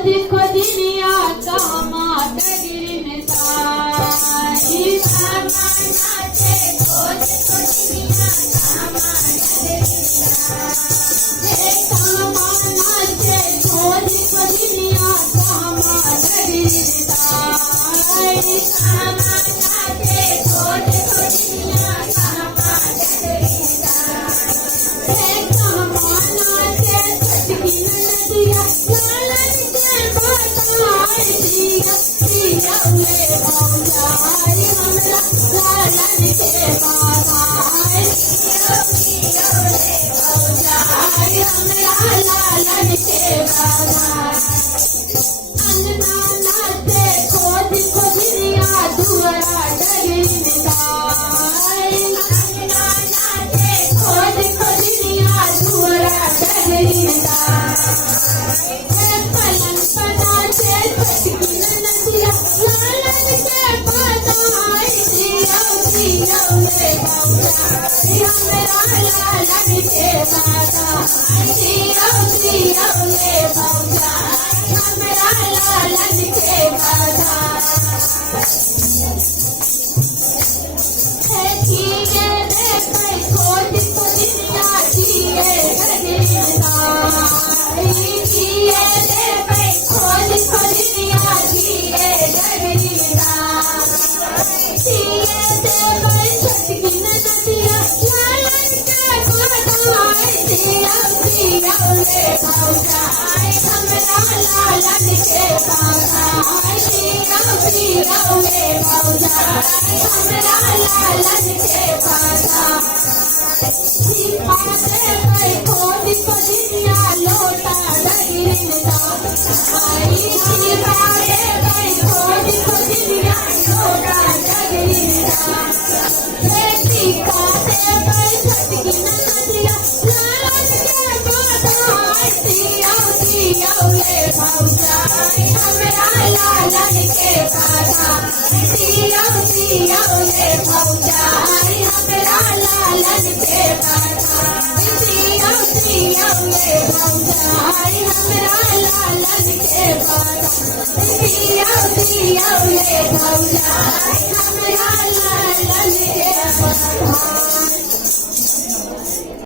खोदी खोदिनिया कामा डगरिन साई कामा नाचे खोदी खोदिनिया कामा डगरिन साई कामा नाचे खोदी खोदिनिया कामा डगरिन साई कामा नाचे खोदी खोदिनिया कामा डगरिन साई कामा नाचे छटकी नदिया लालन के बताई दिया दिया ले भौजाई हमरा लालन के बताई दिया दिया ले भौजाई हमरा लालन के बताई अन्ना नाचे खोदी खोदिनिया दुआरा डगरिन साई अन्ना नाचे खोदी खोदिनिया दुआरा डगरिन साई पलंग बनाते छटकी नदिया लालन के बताई दिया दिया ले भौजाई हमरा लालन के बताई दिया दिया ले भौजाई हमरा लालन के बताई जिए देखै खोदी खोदिनिया जिए डगरिन साई जिए देखै खोदी खोदिनिया जिए डगरिन साई जिए देखै छटकी नदिया लालन के बताई दिया दिया ले भौजाई हमरा लालन के बताई दिया दिया ले भौजाई हमरा लालन के बताई पाते गई खोदी खोदिनिया लोटा डगरिन साई पाते गई खोदी खोदिनिया लोटा डगरिन साई काते गई छटकी नदिया लालन के बताई दिया दिया ले भौजाई हमरा लालन के बताई दिया दिया ले भौजाई हमरा लालन के बताई दिया दिया ले भौजाई हमरा लालन के बताई दिया दिया ले भौजाई हमरा